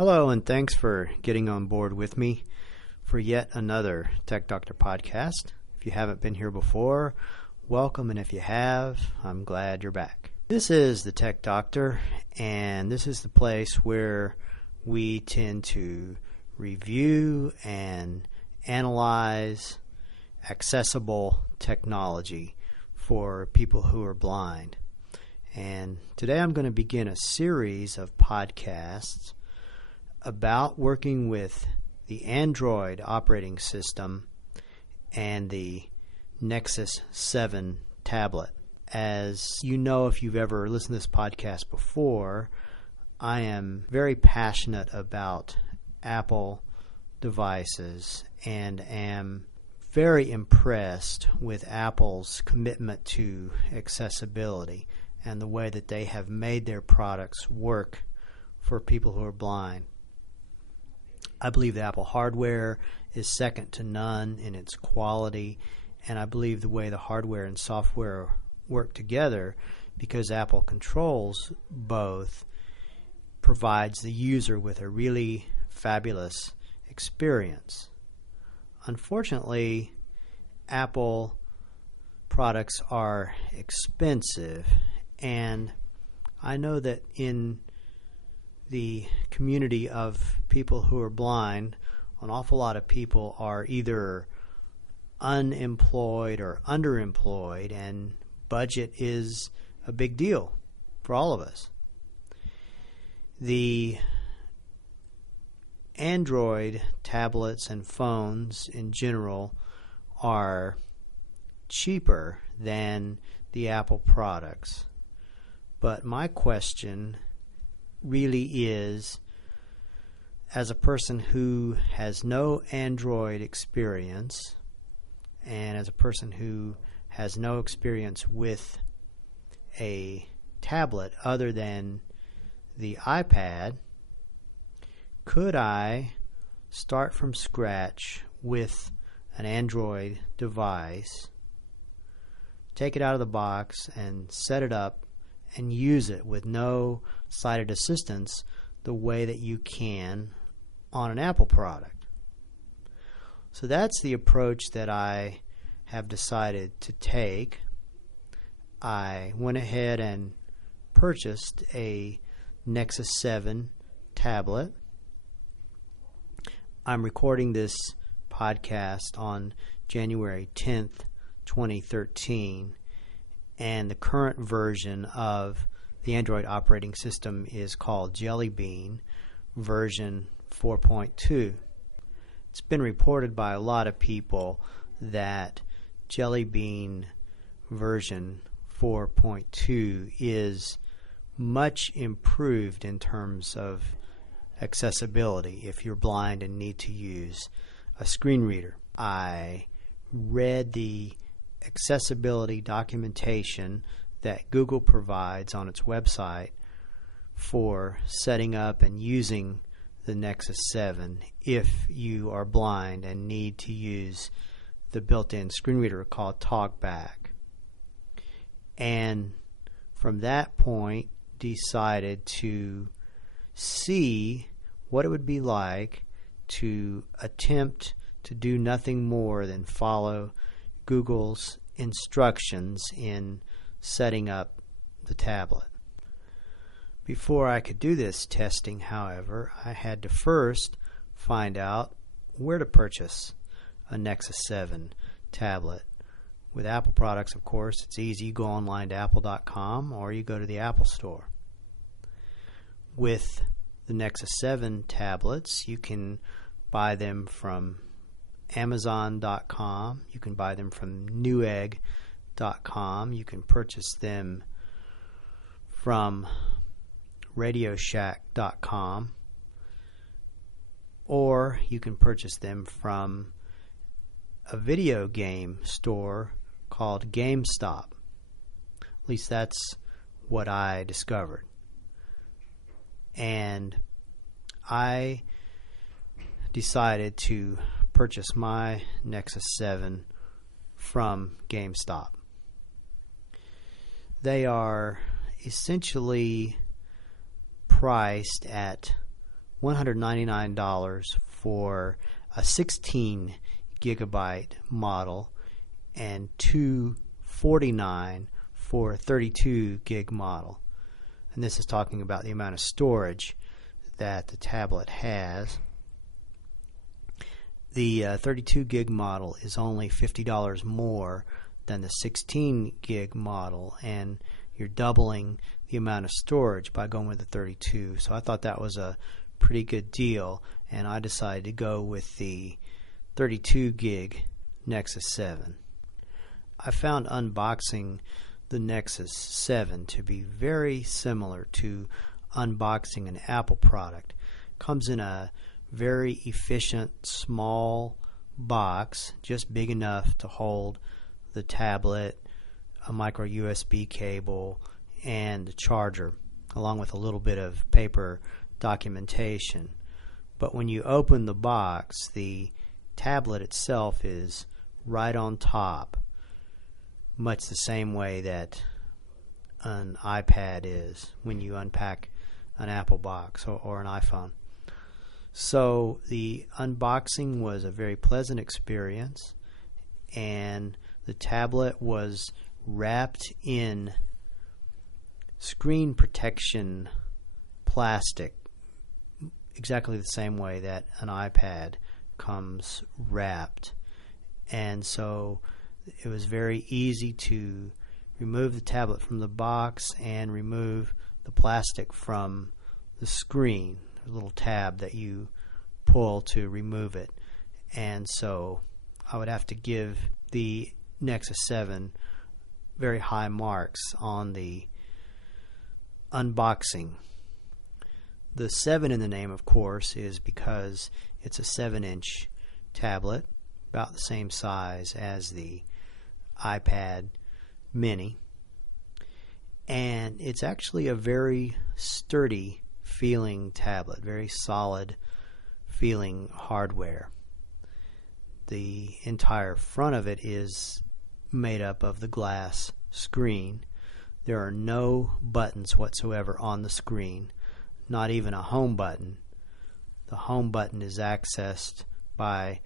Hello, and thanks for getting on board with me for yet another Tech Doctor podcast. If you haven't been here before, welcome, and if you have, I'm glad you're back. This is the Tech Doctor, and this is the place where we tend to review and analyze accessible technology for people who are blind. And today I'm going to begin a series of podcasts about working with the Android operating system and the Nexus 7 tablet. As you know, if you've ever listened to this podcast before, I am very passionate about Apple devices and am very impressed with Apple's commitment to accessibility and the way that they have made their products work for people who are blind. I believe the Apple hardware is second to none in its quality, and I believe the way the hardware and software work together, because Apple controls both, provides the user with a really fabulous experience. Unfortunately, Apple products are expensive, and I know that in the community of people who are blind, an awful lot of people are either unemployed or underemployed, and budget is a big deal for all of us. The Android tablets and phones in general are cheaper than the Apple products. But my question really is, as a person who has no Android experience and as a person who has no experience with a tablet other than the iPad, could I start from scratch with an Android device, take it out of the box and set it up and use it with no sighted assistance the way that you can on an Apple product? So that's the approach that I have decided to take. I went ahead and purchased a Nexus 7 tablet. I'm recording this podcast on January 10th, 2013. And the current version of the Android operating system is called Jelly Bean version 4.2. It's been reported by a lot of people that Jelly Bean version 4.2 is much improved in terms of accessibility if you're blind and need to use a screen reader. I read the accessibility documentation that Google provides on its website for setting up and using the Nexus 7 if you are blind and need to use the built-in screen reader called TalkBack. And from that point decided to see what it would be like to attempt to do nothing more than follow Google's instructions in setting up the tablet. Before I could do this testing, however, I had to first find out where to purchase a Nexus 7 tablet. With Apple products, of course, it's easy. You go online to apple.com or you go to the Apple Store. With the Nexus 7 tablets, you can buy them from Amazon.com. You can buy them from Newegg.com. You can purchase them from RadioShack.com, or you can purchase them from a video game store called GameStop. At least that's what I discovered. And I decided to purchase my Nexus 7 from GameStop. They are essentially priced at $199 for a 16 gigabyte model and $249 for a 32 gig model. And this is talking about the amount of storage that the tablet has. The 32 gig model is only $50 more than the 16 gig model, and you're doubling the amount of storage by going with the 32. So I thought that was a pretty good deal, and I decided to go with the 32 gig Nexus 7. I found unboxing the Nexus 7 to be very similar to unboxing an Apple product. Comes in a very efficient small box, just big enough to hold the tablet, a micro USB cable, and the charger, along with a little bit of paper documentation. But when you open the box, the tablet itself is right on top, much the same way that an iPad is when you unpack an Apple box or an iPhone. So the unboxing was a very pleasant experience, and the tablet was wrapped in screen protection plastic, exactly the same way that an iPad comes wrapped. And so it was very easy to remove the tablet from the box and remove the plastic from the screen. There's a little tab that you pull to remove it. And so I would have to give the Nexus 7 very high marks on the unboxing. The 7 in the name, of course, is because it's a 7-inch tablet, about the same size as the iPad mini, and it's actually a very sturdy feeling tablet, very solid feeling hardware. The entire front of it is made up of the glass screen. There are no buttons whatsoever on the screen, not even a home button. The home button is accessed by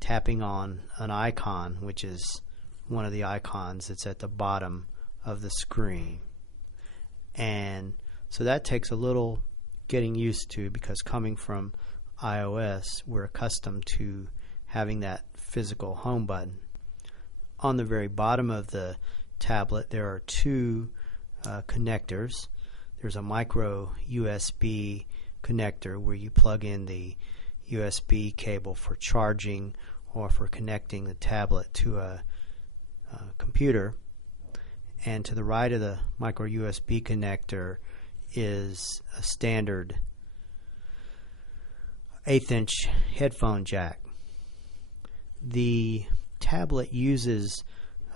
tapping on an icon, which is one of the icons that's at the bottom of the screen. And so that takes a little getting used to, because coming from iOS, we're accustomed to having that physical home button. On the very bottom of the tablet, there are two connectors. There's a micro USB connector where you plug in the USB cable for charging or for connecting the tablet to a computer. And to the right of the micro USB connector is a standard 1/8-inch headphone jack. The tablet uses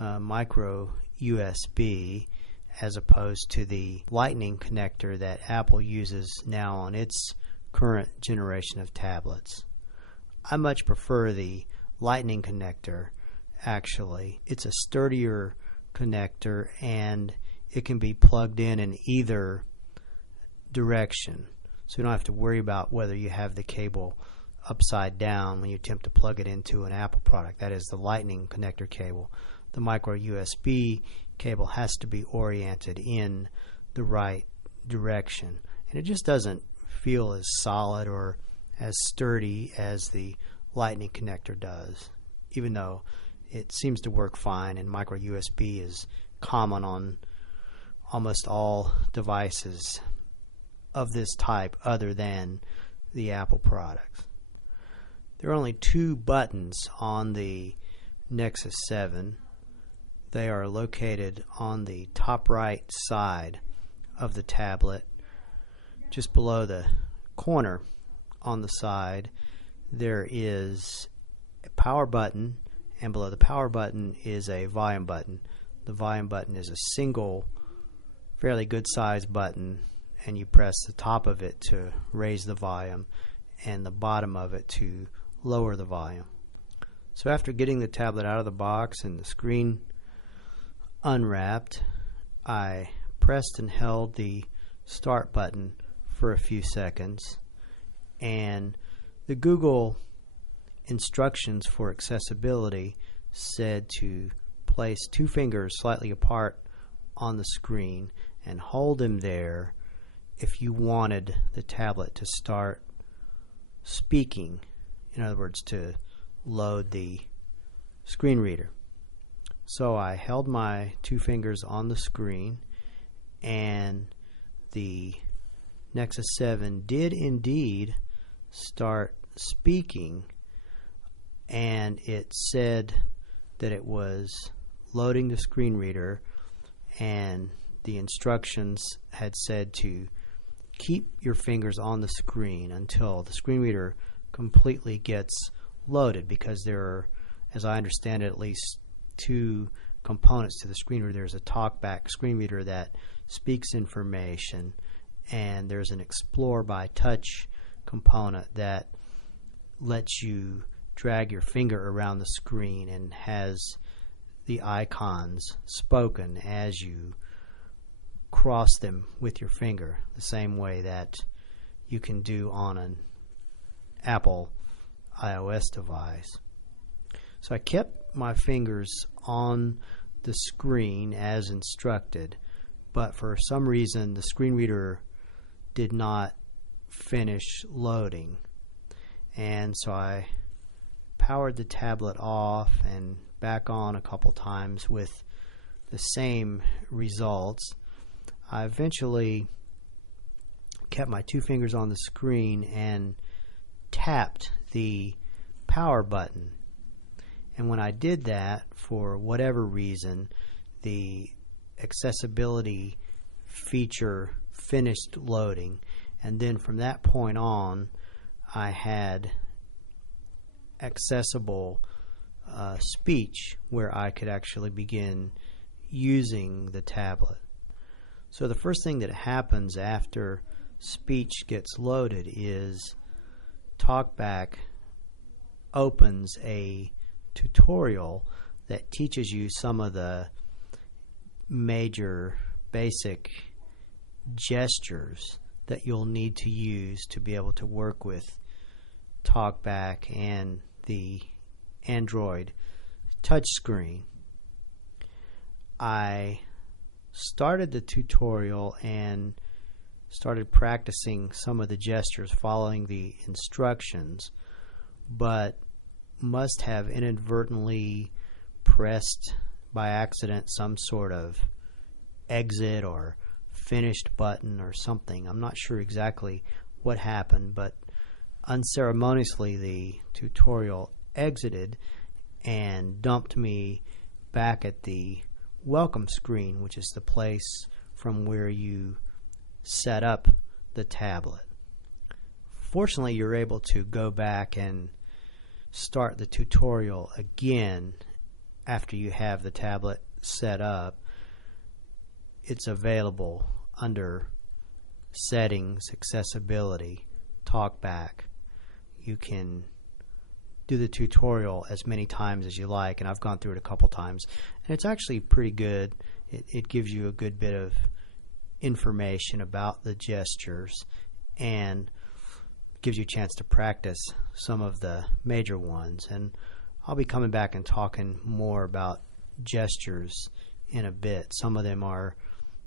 micro USB as opposed to the Lightning connector that Apple uses now on its current generation of tablets. I much prefer the Lightning connector, actually. It's a sturdier connector, and it can be plugged in either direction, so you don't have to worry about whether you have the cable upside down when you attempt to plug it into an Apple product. That is the Lightning connector cable. The micro USB cable has to be oriented in the right direction, and it just doesn't feel as solid or as sturdy as the Lightning connector does, even though it seems to work fine, and micro USB is common on almost all devices of this type other than the Apple products. There are only two buttons on the Nexus 7. They are located on the top right side of the tablet. Just below the corner on the side, there is a power button, and below the power button is a volume button. The volume button is a single, fairly good sized button, and you press the top of it to raise the volume and the bottom of it to lower the volume. So after getting the tablet out of the box and the screen unwrapped, I pressed and held the start button for a few seconds, And the Google instructions for accessibility said to place 2 fingers slightly apart on the screen and hold them there if you wanted the tablet to start speaking. In other words, to load the screen reader. So I held my 2 fingers on the screen, and the Nexus 7 did indeed start speaking, and it said that it was loading the screen reader, and the instructions had said to keep your fingers on the screen until the screen reader completely gets loaded, because there are, as I understand it, at least 2 components to the screen reader. There's a TalkBack screen reader that speaks information, and there's an Explore by Touch component that lets you drag your finger around the screen and has the icons spoken as you cross them with your finger, the same way that you can do on an Apple iOS device. So I kept my fingers on the screen as instructed, but for some reason the screen reader did not finish loading, and so I powered the tablet off and back on a couple times with the same results. I eventually kept my 2 fingers on the screen and tapped the power button, and when I did that, for whatever reason, the accessibility feature finished loading, and then from that point on I had accessible speech where I could actually begin using the tablet. So the first thing that happens after speech gets loaded is TalkBack opens a tutorial that teaches you some of the major basic gestures that you'll need to use to be able to work with TalkBack and the Android touchscreen. I started the tutorial and started practicing some of the gestures following the instructions, but must have inadvertently pressed by accident some sort of exit or finished button or something. I'm not sure exactly what happened, but unceremoniously the tutorial exited and dumped me back at the welcome screen, which is the place from where you set up the tablet. Fortunately, you're able to go back and start the tutorial again after you have the tablet set up. It's available under Settings, Accessibility, TalkBack. You can do the tutorial as many times as you like, and I've gone through it a couple times, and it's actually pretty good. It gives you a good bit of information about the gestures and gives you a chance to practice some of the major ones. And I'll be coming back and talking more about gestures in a bit. Some of them are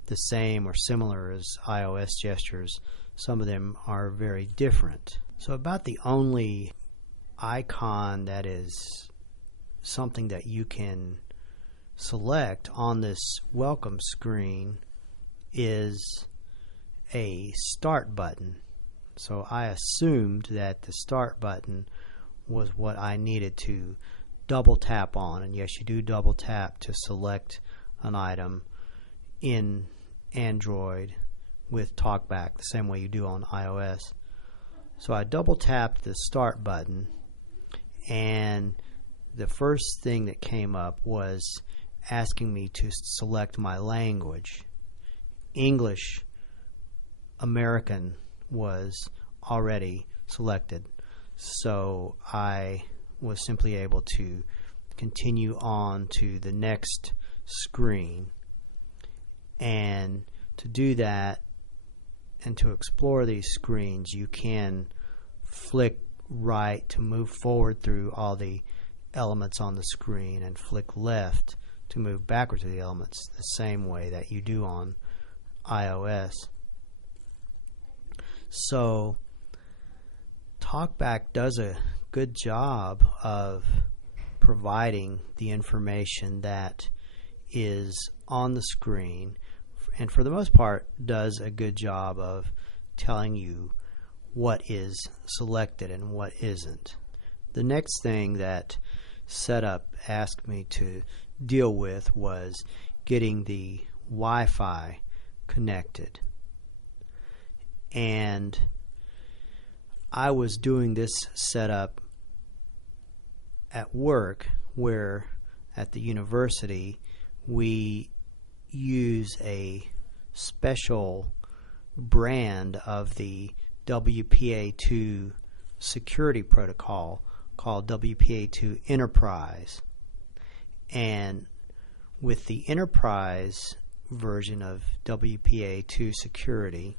the same or similar as iOS gestures. Some of them are very different. So about the only icon that is something that you can select on this welcome screen is a start button. So I assumed that the start button was what I needed to double tap on, and yes, you do double tap to select an item in Android with TalkBack the same way you do on iOS. So I double tapped the start button, and the first thing that came up was asking me to select my language. English American was already selected, so I was simply able to continue on to the next screen. And to do that and to explore these screens, you can flick right to move forward through all the elements on the screen, and flick left to move backward to the elements, the same way that you do on iOS. So TalkBack does a good job of providing the information that is on the screen, and for the most part does a good job of telling you what is selected and what isn't. The next thing that Setup asked me to deal with was getting the Wi-Fi connected. And I was doing this setup at work, where at the university we use a special brand of the WPA2 security protocol called WPA2 Enterprise. And with the Enterprise version of WPA2 security,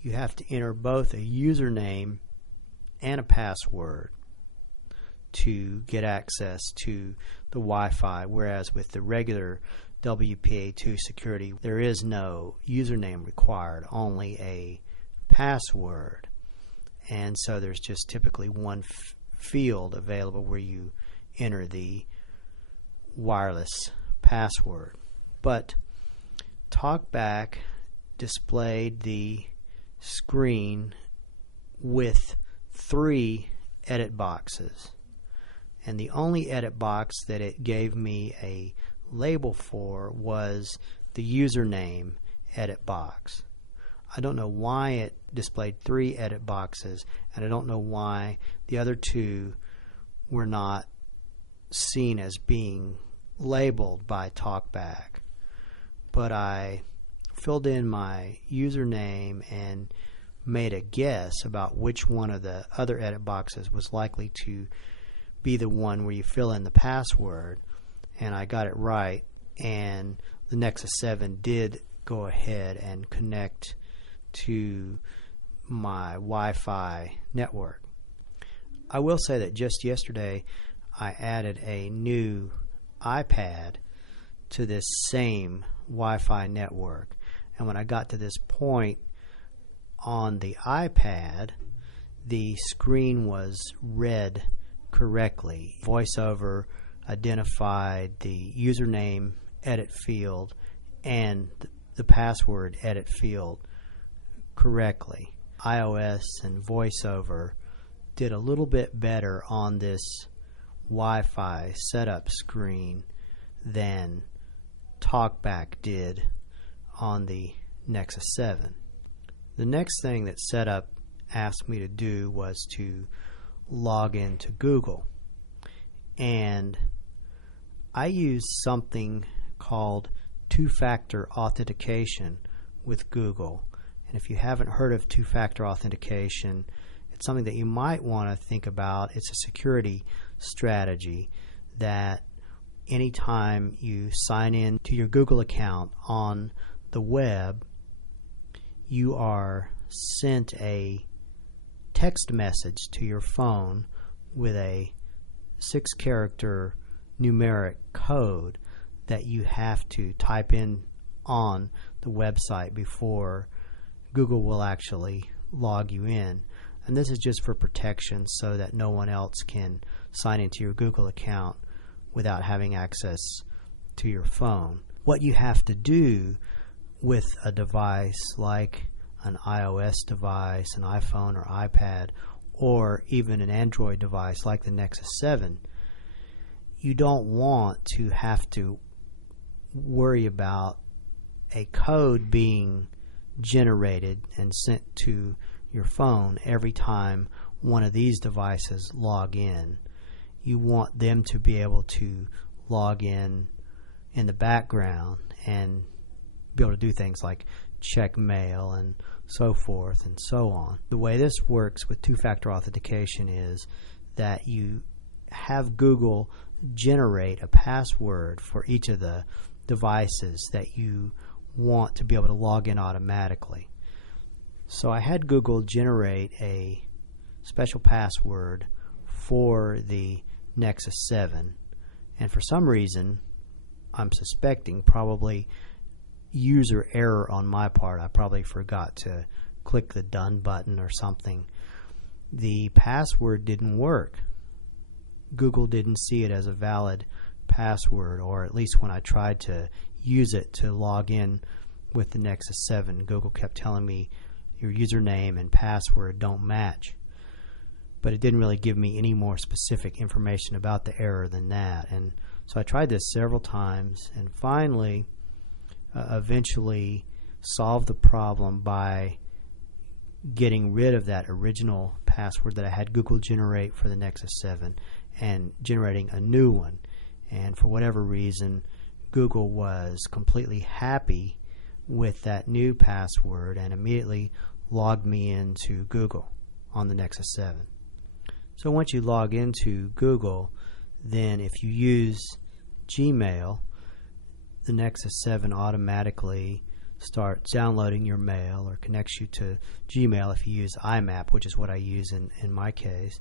you have to enter both a username and a password to get access to the Wi-Fi, whereas with the regular WPA2 security there is no username required, only a password. And so there's just typically one field available where you enter the wireless password. But TalkBack displayed the screen with 3 edit boxes, and the only edit box that it gave me a label for was the username edit box. I don't know why it displayed 3 edit boxes, and I don't know why the other 2 were not seen as being labeled by TalkBack. But I filled in my username and made a guess about which one of the other edit boxes was likely to be the one where you fill in the password, and I got it right, and the Nexus 7 did go ahead and connect to my Wi-Fi network. I will say that just yesterday I added a new iPad to this same Wi-Fi network, and when I got to this point on the iPad, the screen was read correctly. VoiceOver identified the username edit field and the password edit field correctly. iOS and VoiceOver did a little bit better on this Wi-Fi setup screen than TalkBack did on the Nexus 7. The next thing that Setup asked me to do was to log into Google, and I use something called two-factor authentication with Google. And if you haven't heard of two-factor authentication, it's something that you might want to think about. It's a security strategy that anytime you sign in to your Google account on the web, you are sent a text message to your phone with a 6-character numeric code that you have to type in on the website before Google will actually log you in. And this is just for protection, so that no one else can sign into your Google account without having access to your phone. What you have to do with a device like an iOS device, an iPhone or iPad, or even an Android device like the Nexus 7, you don't want to have to worry about a code being generated and sent to your phone every time one of these devices log in. You want them to be able to log in the background and be able to do things like check mail and so forth and so on. The way this works with two-factor authentication is that you have Google generate a password for each of the devices that you want to be able to log in automatically. So I had Google generate a special password for the Nexus 7, and for some reason, I'm suspecting probably user error on my part. I probably forgot to click the done button or something. The password didn't work. Google didn't see it as a valid password, or at least when I tried to use it to log in with the Nexus 7, Google kept telling me your username and password don't match. But it didn't really give me any more specific information about the error than that. And so I tried this several times and finally eventually solved the problem by getting rid of that original password that I had Google generate for the Nexus 7 and generating a new one. And for whatever reason, Google was completely happy with that new password and immediately logged me into Google on the Nexus 7. So once you log into Google, then if you use Gmail, the Nexus 7 automatically starts downloading your mail or connects you to Gmail if you use IMAP, which is what I use in my case.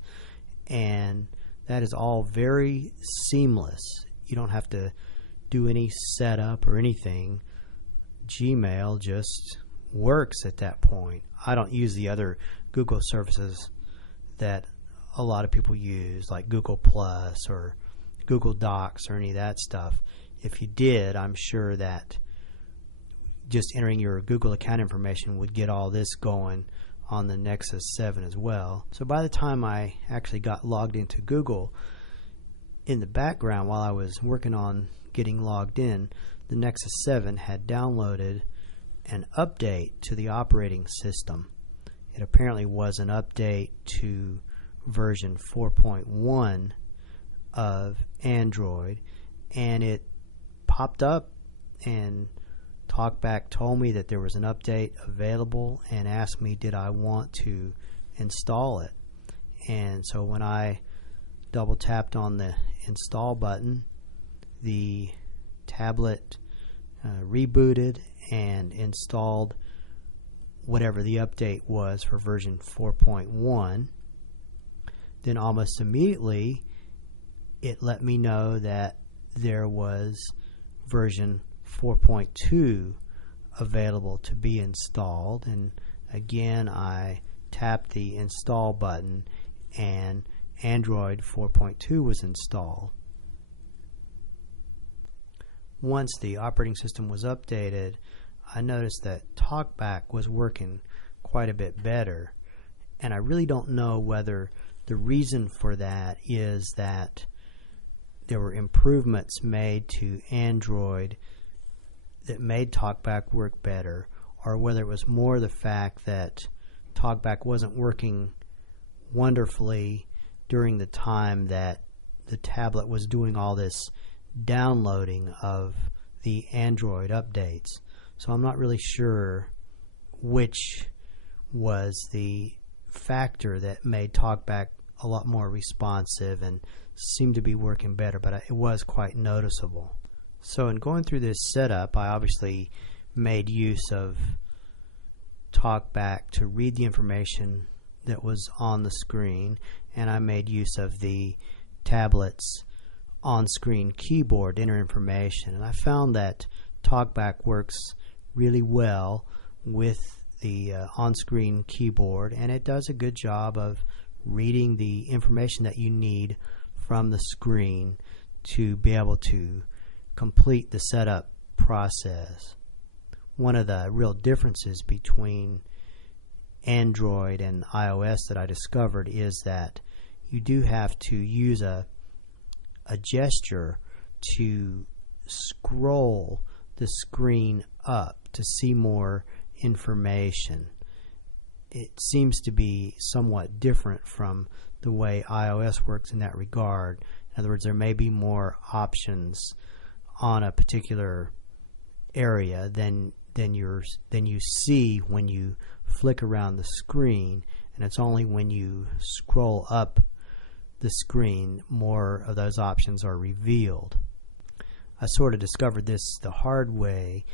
And that is all very seamless. You don't have to do any setup or anything. Gmail just works at that point. I don't use the other Google services that a lot of people use, like Google Plus or Google Docs or any of that stuff. If you did, I'm sure that just entering your Google account information would get all this going on the Nexus 7 as well. So by the time I actually got logged into Google, in the background while I was working on getting logged in, the Nexus 7 had downloaded an update to the operating system. It apparently was an update to version 4.1 of Android, and it popped up and TalkBack told me that there was an update available and asked me did I want to install it. And so when I double tapped on the install button, the tablet rebooted and installed whatever the update was for version 4.1. Then almost immediately it let me know that there was version 4.2 available to be installed, and again I tapped the install button and Android 4.2 was installed. Once the operating system was updated, I noticed that TalkBack was working quite a bit better, and I really don't know whether the reason for that is that there were improvements made to Android that made TalkBack work better, or whether it was more the fact that TalkBack wasn't working wonderfully during the time that the tablet was doing all this downloading of the Android updates. So I'm not really sure which was the factor that made TalkBack a lot more responsive and seemed to be working better, but it was quite noticeable. So in going through this setup, I obviously made use of TalkBack to read the information that was on the screen, and I made use of the tablet's on-screen keyboard to enter information. And I found that TalkBack works really well with the on-screen keyboard, and it does a good job of reading the information that you need from the screen to be able to complete the setup process. One of the real differences between Android and iOS that I discovered is that you do have to use a gesture to scroll the screen up to see more information. It seems to be somewhat different from the way iOS works in that regard. In other words, there may be more options on a particular area than you see when you flick around the screen, and it's only when you scroll up the screen more of those options are revealed. I sort of discovered this the hard way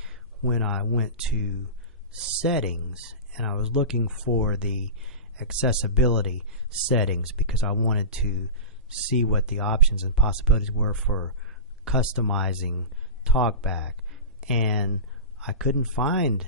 when I went to settings and I was looking for the accessibility settings because I wanted to see what the options and possibilities were for customizing TalkBack, and I couldn't find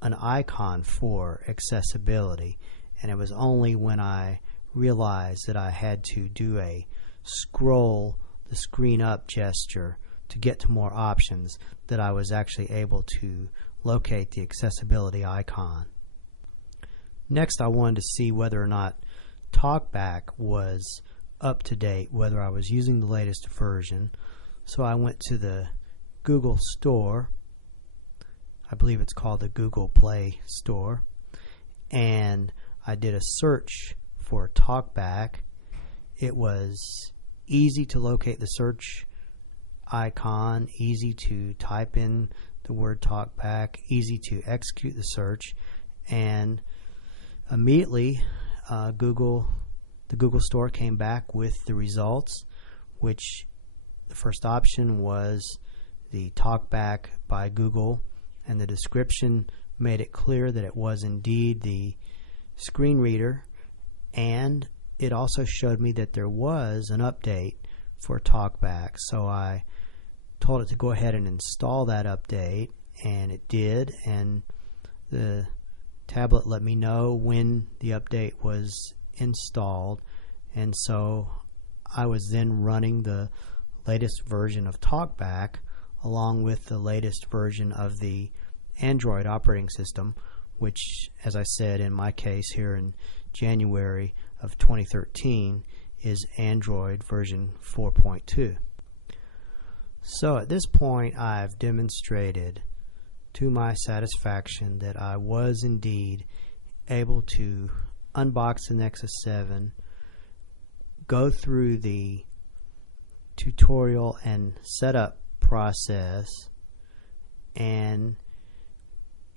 an icon for accessibility, and it was only when I realized that I had to do a scroll the screen up gesture to get to more options that I was actually able to locate the accessibility icon. Next, I wanted to see whether or not TalkBack was up to date, whether I was using the latest version. So I went to the Google Store. I believe it's called the Google Play Store, and I did a search for TalkBack. It was easy to locate the search icon, easy to type in the word TalkBack, easy to execute the search, and immediately the Google Store came back with the results, which the first option was the TalkBack by Google, and the description made it clear that it was indeed the screen reader, and it also showed me that there was an update for TalkBack. So I told it to go ahead and install that update, and it did, and the tablet let me know when the update was installed, and so I was then running the latest version of TalkBack along with the latest version of the Android operating system, which, as I said in my case here in January of 2013, is Android version 4.2. So at this point, I've demonstrated to my satisfaction that I was indeed able to unbox the Nexus 7, go through the tutorial and setup process, and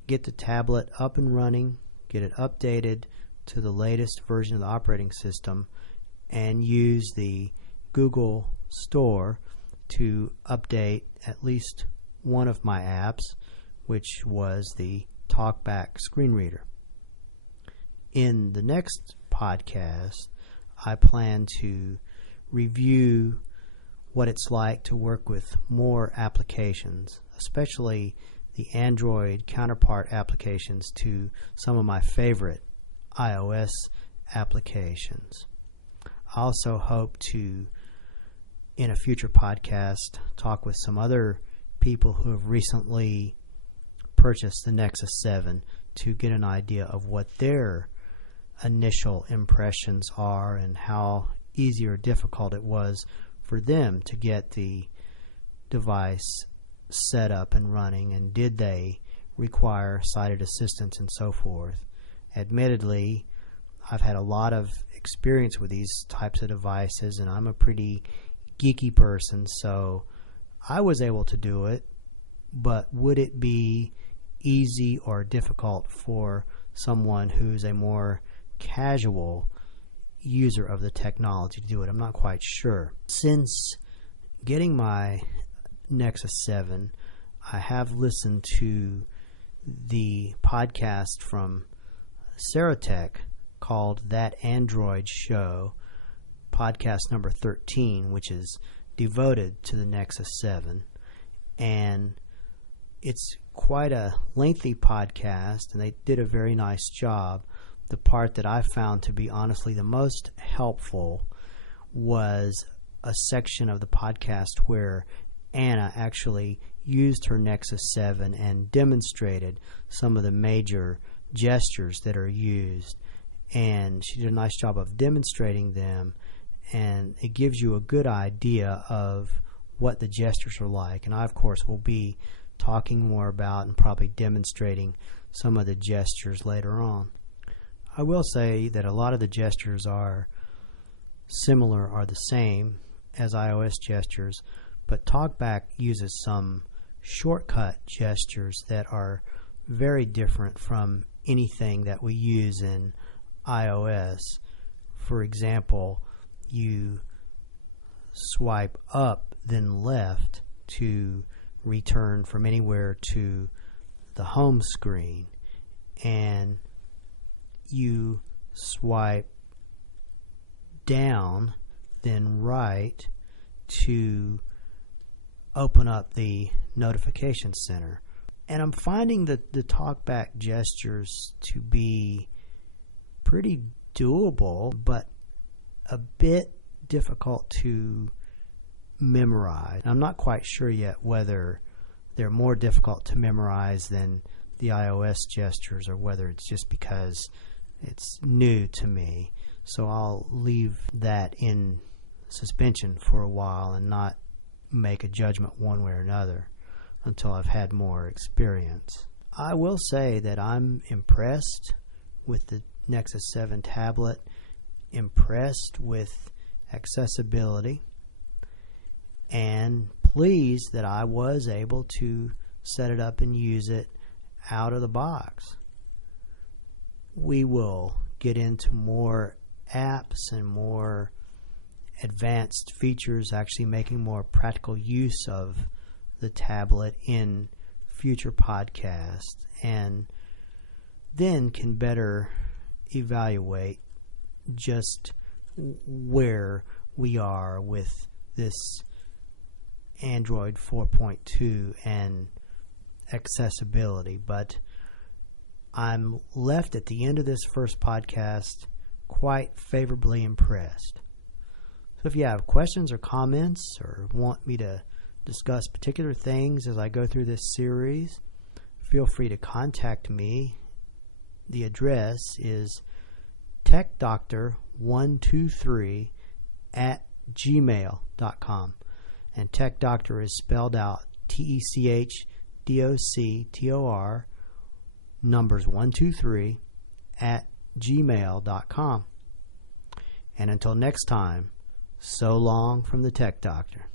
get the tablet up and running, get it updated to the latest version of the operating system, and use the Google Store to update at least one of my apps, which was the TalkBack screen reader. In the next podcast, I plan to review what it's like to work with more applications, especially the Android counterpart applications to some of my favorite iOS applications. I also hope to, in a future podcast, talk with some other people who have recently purchased the Nexus 7 to get an idea of what their initial impressions are and how easy or difficult it was for them to get the device set up and running, and did they require sighted assistance and so forth. Admittedly, I've had a lot of experience with these types of devices, and I'm a pretty geeky person, so I was able to do it, but would it be easy or difficult for someone who's a more casual user of the technology to do it? I'm not quite sure. Since getting my Nexus 7, I have listened to the podcast from Serotek called That Android Show, podcast number 13, which is devoted to the Nexus 7, and it's quite a lengthy podcast, and they did a very nice job. The part that I found to be honestly the most helpful was a section of the podcast where Anna actually used her Nexus 7 and demonstrated some of the major gestures that are used, and she did a nice job of demonstrating them, and it gives you a good idea of what the gestures are like. And I, of course, will be talking more about and probably demonstrating some of the gestures later on. I will say that a lot of the gestures are similar or the same as iOS gestures, but TalkBack uses some shortcut gestures that are very different from anything that we use in iOS. For example, you swipe up then left to return from anywhere to the home screen, and you swipe down, then right to open up the notification center. And I'm finding that the talkback gestures to be pretty doable, but a bit difficult to memorize. I'm not quite sure yet whether they're more difficult to memorize than the iOS gestures or whether it's just because it's new to me. So I'll leave that in suspension for a while and not make a judgment one way or another until I've had more experience. I will say that I'm impressed with the Nexus 7 tablet, impressed with accessibility, and pleased that I was able to set it up and use it out of the box. We will get into more apps and more advanced features, actually making more practical use of the tablet in future podcasts, and then can better evaluate just where we are with this Android 4.2 and accessibility. But I'm left at the end of this first podcast quite favorably impressed. So if you have questions or comments or want me to discuss particular things as I go through this series, feel free to contact me. The address is techdoctor123@gmail.com, and TechDoctor is spelled out TECHDOCTOR numbers 123@gmail.com. And until next time, so long from the Tech Doctor.